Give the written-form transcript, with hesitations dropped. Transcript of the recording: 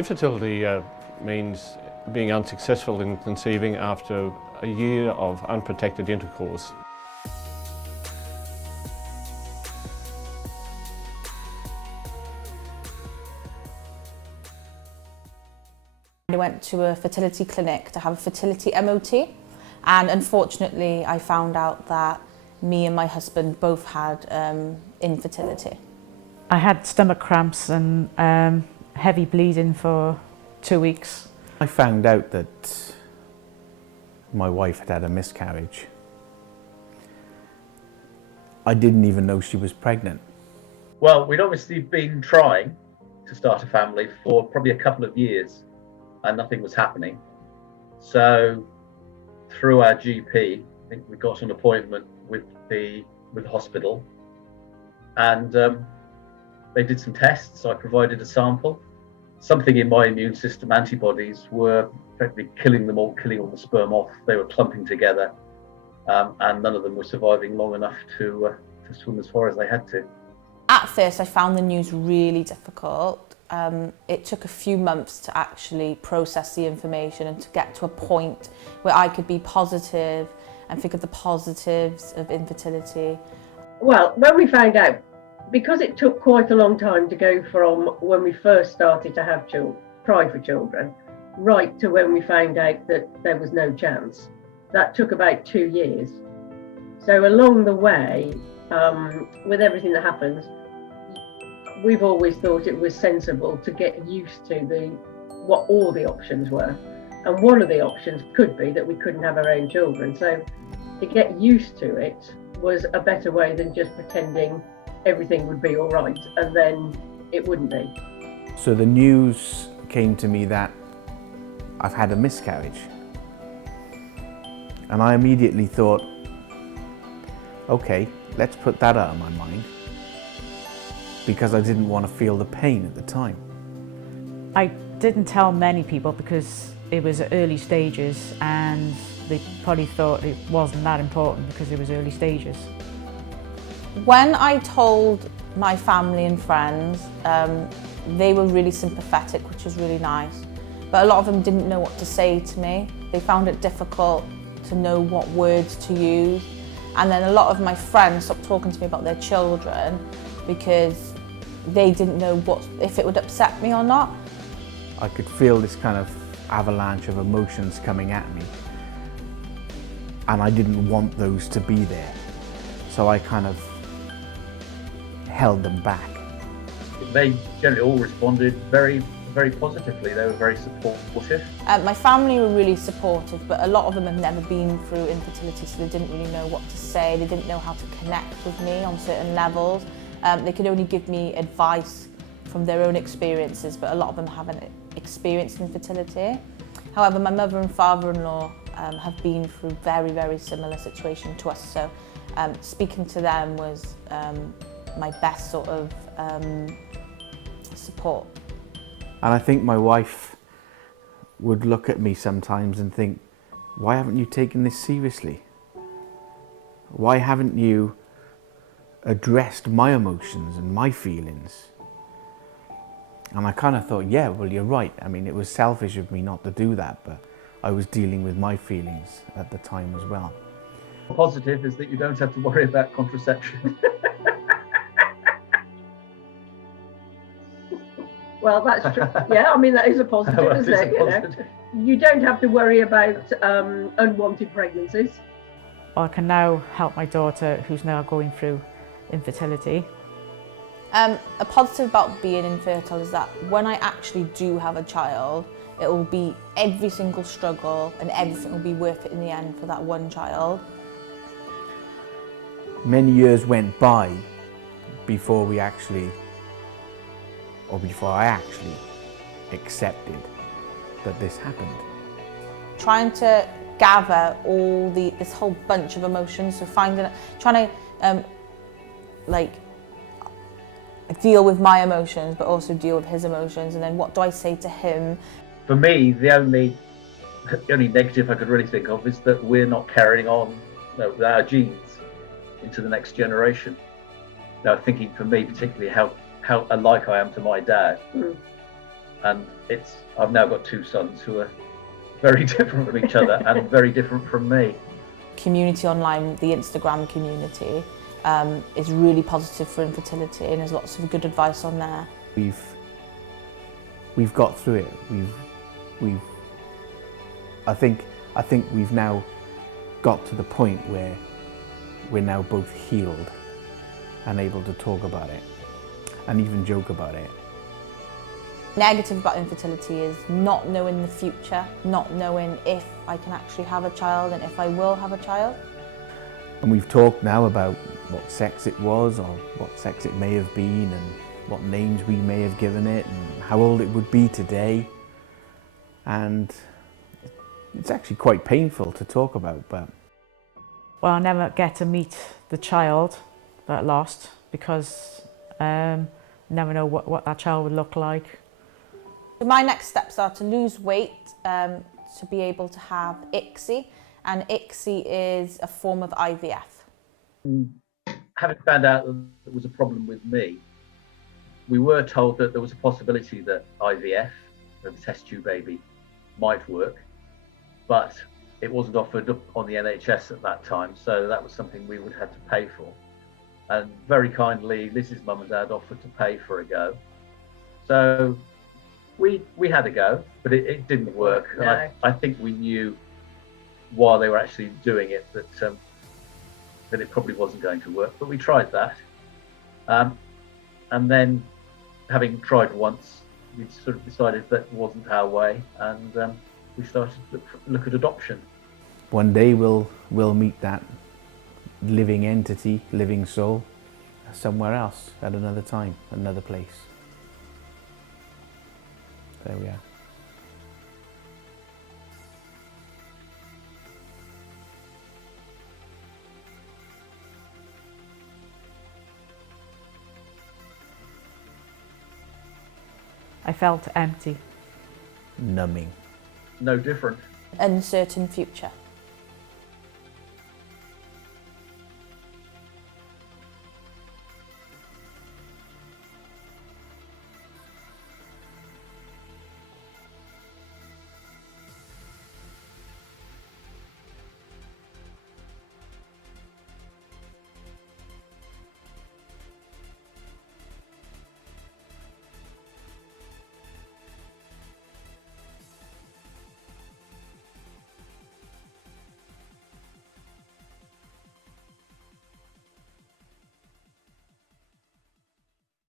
Infertility means being unsuccessful in conceiving after a year of unprotected intercourse. I went to a fertility clinic to have a fertility MOT, and unfortunately I found out that me and my husband both had infertility. I had stomach cramps and heavy bleeding for 2 weeks. I found out that my wife had had a miscarriage. I didn't even know she was pregnant. Well, we'd obviously been trying to start a family for probably a couple of years and nothing was happening. So through our GP, I think we got an appointment with the hospital, and they did some tests. So I provided a sample. Something in my immune system, antibodies, were effectively killing all the sperm off. They were clumping together, and none of them were surviving long enough to swim as far as they had to. At first I found the news really difficult. It took a few months to actually process the information and to get to a point where I could be positive and think of the positives of infertility. Well, when we found out, because it took quite a long time to go from when we first started to have try for children, right to when we found out that there was no chance, that took about 2 years. So along the way, with everything that happens, we've always thought it was sensible to get used to what all the options were. And one of the options could be that we couldn't have our own children. So to get used to it was a better way than just pretending everything would be all right and then it wouldn't be. So the news came to me that I've had a miscarriage. And I immediately thought, okay, let's put that out of my mind, because I didn't want to feel the pain at the time. I didn't tell many people because it was early stages and they probably thought it wasn't that important because it was early stages. When I told my family and friends, they were really sympathetic, which was really nice. But a lot of them didn't know what to say to me. They found it difficult to know what words to use. And then a lot of my friends stopped talking to me about their children because they didn't know if it would upset me or not. I could feel this kind of avalanche of emotions coming at me, and I didn't want those to be there. So I kind of held them back. They generally all responded very, very positively. They were very supportive. My family were really supportive, but a lot of them have never been through infertility, so they didn't really know what to say. They didn't know how to connect with me on certain levels. They could only give me advice from their own experiences, but a lot of them haven't experienced infertility. However, my mother and father-in-law have been through very, very similar situation to us, so speaking to them was my best sort of support. And I think my wife would look at me sometimes and think, why haven't you taken this seriously? Why haven't you addressed my emotions and my feelings? And I kind of thought, yeah, well, you're right. I mean, it was selfish of me not to do that, but I was dealing with my feelings at the time as well. The positive is that you don't have to worry about contraception. Well, that's true. Yeah, I mean, that is a positive, isn't it? You know, you don't have to worry about unwanted pregnancies. I can now help my daughter, who's now going through infertility. A positive about being infertile is that when I actually do have a child, it will be every single struggle and everything will be worth it in the end for that one child. Many years went by before I actually accepted that this happened. Trying to gather this whole bunch of emotions, so trying to deal with my emotions, but also deal with his emotions, and then what do I say to him? For me, the only negative I could really think of is that we're not carrying on with our genes into the next generation. Thinking for me particularly how alike I am to my dad. And I've now got two sons who are very different from each other and very different from me. Community online, the Instagram community, is really positive for infertility, and there's lots of good advice on there. We've got through it. I think we've now got to the point where we're now both healed and able to talk about it and even joke about it. Negative about infertility is not knowing the future, not knowing if I can actually have a child and if I will have a child. And we've talked now about what sex it was or what sex it may have been and what names we may have given it and how old it would be today. And it's actually quite painful to talk about, but... Well, I'll never get to meet the child that I lost because never know what that child would look like. So my next steps are to lose weight, to be able to have ICSI, and ICSI is a form of IVF. Having found out that there was a problem with me, we were told that there was a possibility that IVF, the test tube baby, might work, but it wasn't offered up on the NHS at that time, so that was something we would have to pay for. And very kindly, Liz's mum and dad offered to pay for a go. So we had a go, but it didn't work. No. And I think we knew while they were actually doing it that it probably wasn't going to work, but we tried that. And then, having tried once, we sort of decided that wasn't our way, and we started to look at adoption. One day we'll meet that living entity, living soul, somewhere else, at another time, another place. There we are. I felt empty. Numbing. No different. Uncertain future.